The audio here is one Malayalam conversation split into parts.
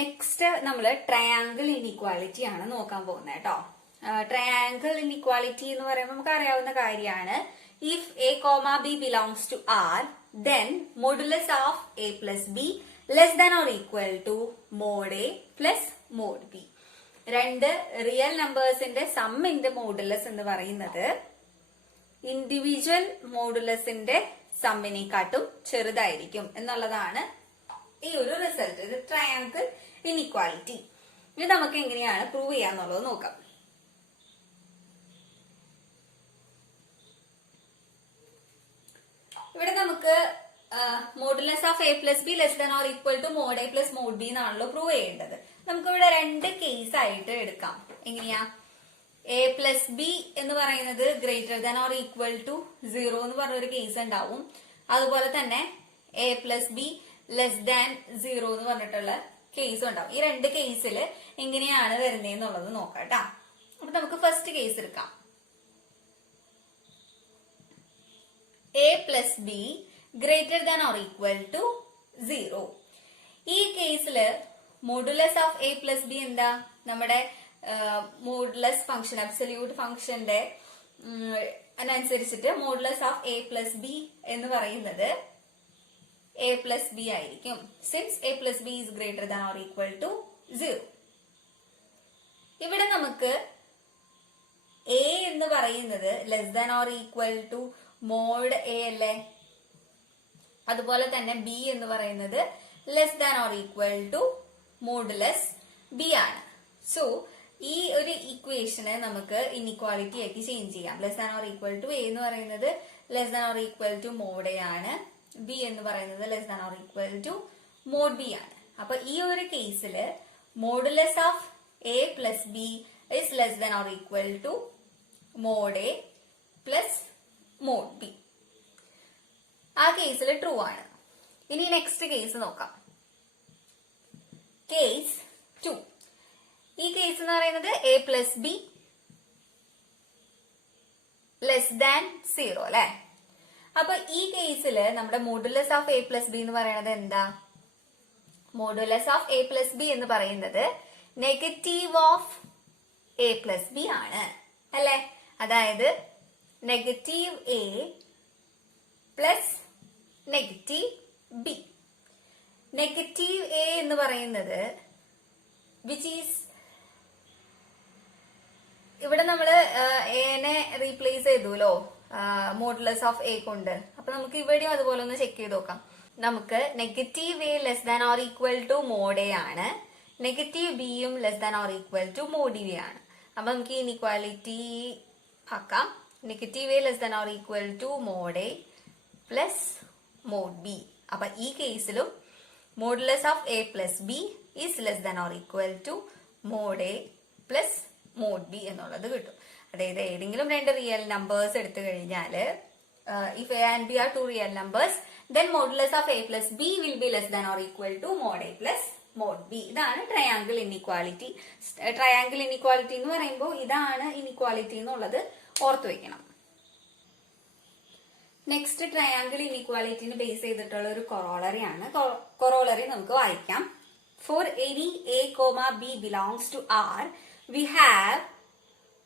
നെക്സ്റ്റ് നമ്മൾ ട്രയാങ്കിൾ ഇൻഇക്വാലിറ്റി ആണ് നോക്കാൻ പോകുന്നത് കേട്ടോ. ട്രയാങ്കിൾ ഇൻഇക്വാലിറ്റി എന്ന് പറയുമ്പോൾ നമുക്ക് അറിയാവുന്ന കാര്യമാണ്. If A comma B belongs to R, then modulus of A plus B less than or equal to mod A plus mod B. രണ്ട് റിയൽ നമ്പേഴ്സിന്റെ സമ്മിന്റെ മോഡുലസ് എന്ന് പറയുന്നത് ഇൻഡിവിജ്വൽ മോഡുലസിന്റെ സമ്മിനെക്കാട്ടും ചെറുതായിരിക്കും എന്നുള്ളതാണ് ഈ ഒരു റിസൾട്ട്. ഇത് ട്രയാങ്കിൾ ഇൻഇക്വാലിറ്റി. ഇത് നമുക്ക് എങ്ങനെയാണ് പ്രൂവ് ചെയ്യാന്നുള്ളത് നോക്കാം. ഇവിടെ നമുക്ക് modulus of A plus B less than or equal to mod A plus mod B എന്നാണല്ലോ പ്രൂവ് ചെയ്യേണ്ടത്. നമുക്ക് ഇവിടെ രണ്ട് കേസ് ആയിട്ട് എടുക്കാം. എങ്ങനെയാ? എ പ്ലസ് ബി എന്ന് പറയുന്നത് greater than or equal to 0 എന്ന് പറഞ്ഞൊരു കേസ് ഉണ്ടാവും. അതുപോലെ തന്നെ A plus B less than 0 എന്ന് പറഞ്ഞിട്ടുള്ള കേസും ഉണ്ടാവും. ഈ രണ്ട് കേസിൽ എങ്ങനെയാണ് വരുന്നതെന്നുള്ളത് നോക്കാം കേട്ടാ. അപ്പൊ നമുക്ക് ഫസ്റ്റ് കേസ് എടുക്കാം. A plus B greater than or equal to 0. ഈ കേസില് modulus of A plus B എന്താ? നമ്മുടെ മോഡുലസ് ഫംഗ്ഷൻ, അബ്സല്യൂട്ട് ഫംഗ്ഷന്റെ അനുസരിച്ചിട്ട് modulus of A plus B എന്ന് പറയുന്നത് എ പ്ലസ് ബി ആയിരിക്കും. Since A plus B is greater than or equal to 0. ഇവിടെ നമുക്ക് എ എന്ന് പറയുന്നത് less than or equal to mod A അല്ലേ? അതുപോലെ തന്നെ ബി എന്ന് പറയുന്നത് less than or equal to modulus B ആണ്. സോ ഈ ഒരു ഇക്വേഷനെ നമുക്ക് ഇൻഇക്വാലിറ്റി ആക്കി ചേഞ്ച് ചെയ്യാം. Less than or equal to A എന്ന് പറയുന്നത് less than or equal to mod A ആണ്. ബി എന്ന് പറയുന്നത് less than or equal to mod B ആണ്. അപ്പൊ ഈ ഒരു കേസില് modulus of A plus B is less than or equal to mod A plus mod B. ആ കേസിൽ ട്രൂ ആണ്. ഇനി നെക്സ്റ്റ് കേസ് നോക്കാം. കേസ് 2. ഈ കേസ് എന്ന് പറയുന്നത് A plus B less than 0 അല്ലെ? അപ്പൊ ഈ കേസില് നമ്മുടെ modulus of A plus B എന്ന് പറയുന്നത് എന്താ? Modulus of A plus B എന്ന് പറയുന്നത് negative of A plus B ആണ് അല്ലെ? അതായത് negative A plus negative B. Negative A എന്ന് പറയുന്നത് വിച്ച് ഈസ്, ഇവിടെ നമ്മള് എനെ റീപ്ലേസ് ചെയ്തുല്ലോ മോഡുലസ് ഓഫ് എ കൊണ്ട്. അപ്പൊ നമുക്ക് ഇവിടെയും അതുപോലെ ഒന്ന് ചെക്ക് ചെയ്ത് നോക്കാം. നമുക്ക് negative A less than or equal to mod A ആണ്. നെഗറ്റീവ് ബിയും less than or equal to mod B ആണ്. അപ്പൊ നമുക്ക് ഇൻഇക്വാലിറ്റി ആക്കാം. Negative A less than or equal to mod A plus mod B. അപ്പൊ ഈ കേസിലും modulus of A plus B is less than or equal to mod A plus mod B എന്നുള്ളത് കിട്ടും. അതായത് ഏതെങ്കിലും രണ്ട് റിയൽ നമ്പേഴ്സ് എടുത്തു കഴിഞ്ഞാല് if A and B are two real numbers, then modulus of A plus B will be less than or equal to mod A plus mod B. ഇതാണ് ട്രയാങ്കിൾ ഇൻഇക്വാലിറ്റി. ട്രയാങ്കിൾ ഇൻഇക്വാലിറ്റി എന്ന് പറയുമ്പോൾ ഇതാണ് ഇൻഇക്വാലിറ്റി എന്നുള്ളത് ഓർത്തു വെക്കണം. നെക്സ്റ്റ് ട്രയാങ്കിൾ ഇൻഇക്വാലിറ്റിന് ബേസ് ചെയ്തിട്ടുള്ള ഒരു കൊറോളറി ആണ്. കൊറോളറി നമുക്ക് വായിക്കാം. For any A comma B belongs to R, we have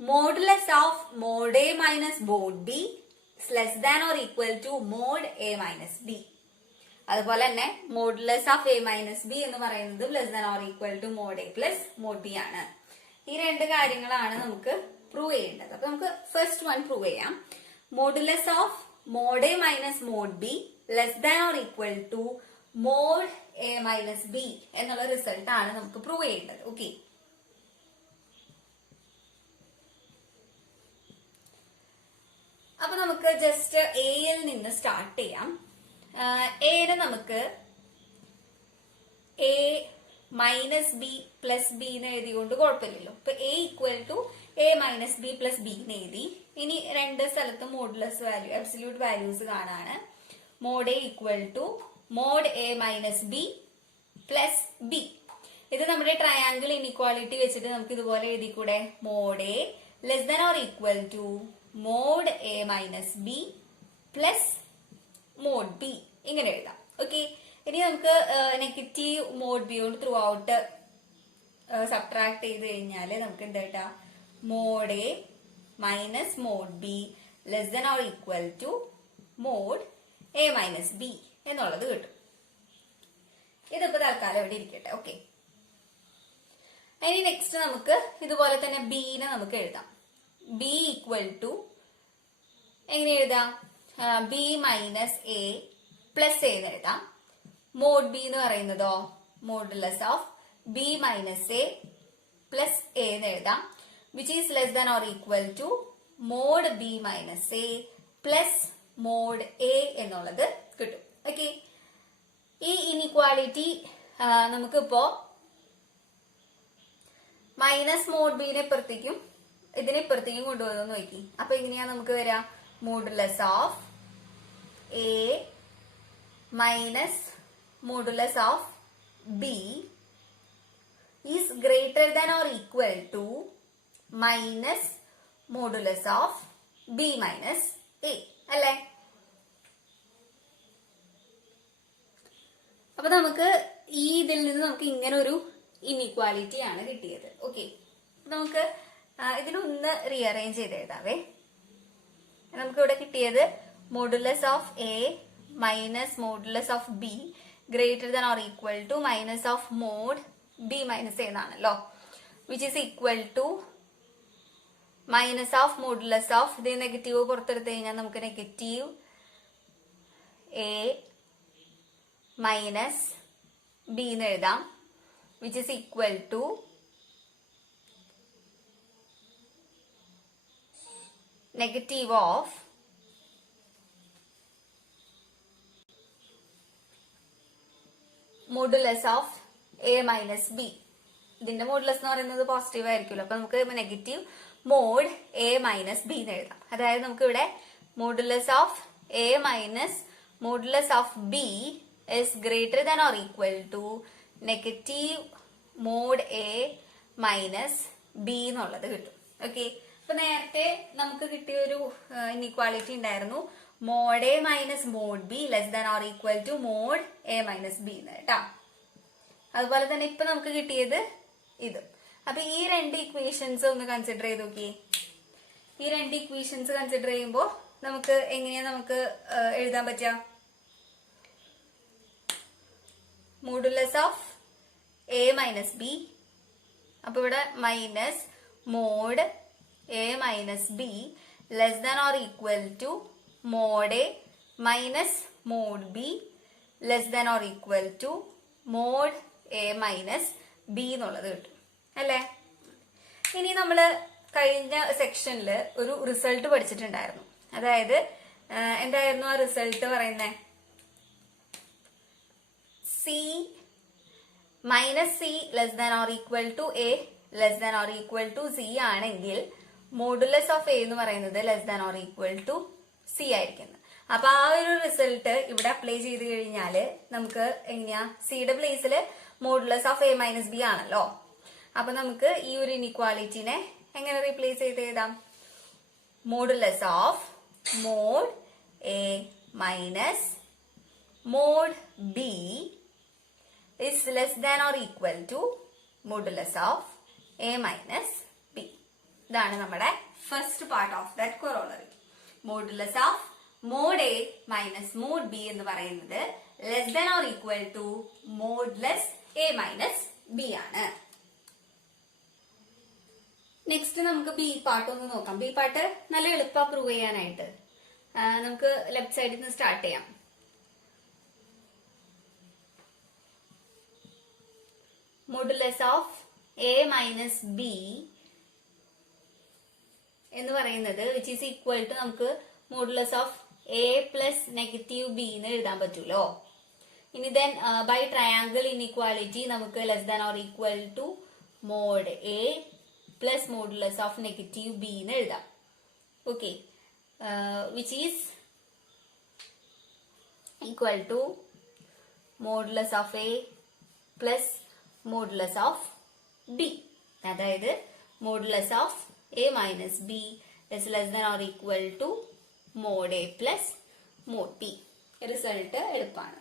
modulus of mod a minus mod b is less than or equal to mod a minus b. അതുപോലെ തന്നെ modulus of A minus B എന്ന് പറയുന്നത് less than or equal to mod A plus mod B ആണ്. ഈ രണ്ട് കാര്യങ്ങളാണ് നമുക്ക് പ്രൂവ് ചെയ്യേണ്ടത്. അപ്പൊ നമുക്ക് ഫസ്റ്റ് വൺ പ്രൂവ് ചെയ്യാം. Modulus of mod A minus mod B less than or equal to mod A minus B എന്നുള്ള റിസൾട്ട് ആണ് നമുക്ക് പ്രൂവ് ചെയ്യേണ്ടത്. ഓക്കെ, അപ്പൊ നമുക്ക് ജസ്റ്റ് എയിൽ നിന്ന് സ്റ്റാർട്ട് ചെയ്യാം. എനെ നമുക്ക് A minus B plus B എന്ന് എഴുതിക്കൊണ്ട് കുഴപ്പമില്ലല്ലോ. ഇപ്പൊ A equal to A minus B plus B എന്ന് എഴുതി. ഇനി രണ്ട് സ്ഥലത്തും മോഡുലസ് വാല്യൂ, അബ്സല്യൂട്ട് വാല്യൂസ് കാണാണ്. Mod A equal to mod A minus B plus B. ഇത് നമ്മുടെ ട്രയാങ്കിൾ ഇൻഇക്വാലിറ്റി വെച്ചിട്ട് നമുക്ക് ഇതുപോലെ എഴുതിക്കൂടെ? Mod A less than or equal to mod A minus B plus mod B ഇങ്ങനെ എഴുതാം. ഓക്കെ, ഇനി നമുക്ക് നെഗറ്റീവ് മോഡ് ബി കൊണ്ട് ത്രൂ ഔട്ട് സബ്ട്രാക്ട് ചെയ്ത് കഴിഞ്ഞാൽ നമുക്ക് എന്താ കിട്ടാ, mod A minus mod B less than or equal to mod A minus B എന്നുള്ളത് കിട്ടും. ഇതിപ്പോ തൽക്കാലം ഇവിടെ ഇരിക്കട്ടെ. ഓക്കെ, ഇനി നെക്സ്റ്റ് നമുക്ക് ഇതുപോലെ തന്നെ ബിനെ നമുക്ക് എഴുതാം. ബി ഈക്വൽ ടു എങ്ങനെ എഴുതാം, B minus A plus A എന്ന് എഴുതാം. മോഡ് ബി എന്ന് പറയുന്നതോ modulus of B minus A plus A എന്ന് എഴുതാം, which is less than or equal to mod B minus A plus mod A എന്നുള്ളത് കിട്ടും. ഓക്കെ, ഈ ഇനിക്വാളിറ്റി നമുക്കിപ്പോ മൈനസ് മോഡ് ബിനെ ഇപ്പുറത്തേക്കും ഇതിനെ ഇപ്പുറത്തേക്കും കൊണ്ടുപോകുന്നു നോക്കി. അപ്പൊ എങ്ങനെയാ നമുക്ക് വരാം, modulus of A minus modulus of B is greater than or equal to minus modulus of B minus A അല്ലേ. അപ്പൊ നമുക്ക് ഈ ഇതിൽ നിന്ന് നമുക്ക് ഇങ്ങനെ ഒരു ഇൻഇക്വാലിറ്റി ആണ് കിട്ടിയത്. ഓക്കെ, നമുക്ക് ഇതിനൊന്ന് റീഅറേഞ്ച് ചെയ്ത് എഴുതാവേ. നമുക്ക് ഇവിടെ കിട്ടിയത് modulus of A minus modulus of B greater than or equal to minus of mod B minus A എന്നാണല്ലോ, which is equal to minus of modulus of ഇത് നെഗറ്റീവ് പുറത്തെടുത്ത് കഴിഞ്ഞാൽ നമുക്ക് നെഗറ്റീവ് എ മൈനസ് ബി എന്ന് എഴുതാം, which is equal to negative of modulus of A minus B. ഇതിന്റെ മോഡുലസ് എന്ന് പറയുന്നത് പോസിറ്റീവ് ആയിരിക്കുമല്ലോ, അപ്പൊ നമുക്ക് negative mod A minus B എന്ന് എഴുതാം. അതായത് നമുക്ക് ഇവിടെ modulus of A minus modulus of B is greater than or equal to negative mod A minus B എന്നുള്ളത് കിട്ടും. ഓക്കെ, അപ്പൊ നേരത്തെ നമുക്ക് കിട്ടിയ ഒരു ഇൻഇക്വാലിറ്റി ഉണ്ടായിരുന്നു, mod A minus mod B less than or equal to mod A minus B എന്ന് കേട്ടാ. അതുപോലെ തന്നെ ഇപ്പൊ നമുക്ക് കിട്ടിയത് ഇത്. അപ്പൊ ഈ രണ്ട് ഇക്വേഷൻസ് ഒന്ന് കൺസിഡർ ചെയ്ത് നോക്കിയേ. ഈ രണ്ട് ഇക്വേഷൻസ് കൺസിഡർ ചെയ്യുമ്പോൾ നമുക്ക് എങ്ങനെയാ നമുക്ക് എഴുതാൻ പറ്റുക, modulus of A minus B, അപ്പൊ ഇവിടെ minus mod A minus B less than or equal to mod A minus mod B less than or equal to mod A minus B എന്നുള്ളത് കിട്ടും അല്ലേ. ഇനി നമ്മള് കഴിഞ്ഞ സെക്ഷനിൽ ഒരു റിസൾട്ട് പഠിച്ചിട്ടുണ്ടായിരുന്നു. അതായത് എന്തായിരുന്നു ആ റിസൾട്ട് പറയുന്നത്, C minus C less than or equal to A less than or equal to C ആണെങ്കിൽ മോഡുലസ് ഓഫ് എ എന്ന് പറയുന്നത് less than or equal to C ആയിരിക്കുന്നത്. അപ്പൊ ആ ഒരു റിസൾട്ട് ഇവിടെ അപ്ലൈ ചെയ്ത് കഴിഞ്ഞാല് നമുക്ക് എങ്ങനെയാ, സിയുടെ പ്ലേസിൽ modulus of A minus B ആണല്ലോ. അപ്പൊ നമുക്ക് ഈ ഒരു ഇൻഇക്വാലിറ്റിനെ എങ്ങനെ റീപ്ലേസ് ചെയ്ത് എഴുതാം, modulus of mod A minus mod B is less than or equal to modulus of a minus b. ഇതാണ് നമ്മുടെ first part of that corollary. Modulus of mod A minus mod B എന്ന് പറയുന്നത് less than or equal to modulus A minus B ആണ്. നെക്സ്റ്റ് നമുക്ക് ബി പാർട്ട് ഒന്ന് നോക്കാം. ബി പാർട്ട് നല്ല എളുപ്പ പ്രൂവ് ചെയ്യാനായിട്ട് നമുക്ക് ലെഫ്റ്റ് സൈഡിൽ നിന്ന് സ്റ്റാർട്ട് ചെയ്യാം. Modulus of A minus B എന്ന് പറയുന്നത് വിച്ച് ഈസ് ഈക്വൽ ടു നമുക്ക് modulus of A plus negative B എന്ന് എഴുതാൻ പറ്റൂലോ. ഇനി ദെൻ ബൈ ട്രയാങ്കിൾ ഇൻഇക്വാലിറ്റി നമുക്ക് less than or equal to mod A plus modulus of negative B എന്ന് എഴുതാം. Okay, which is equal to modulus of A plus modulus of B. അതായത് modulus of A minus B is less than or equal to mod A plus mod B. Result എളുപ്പമാണ്.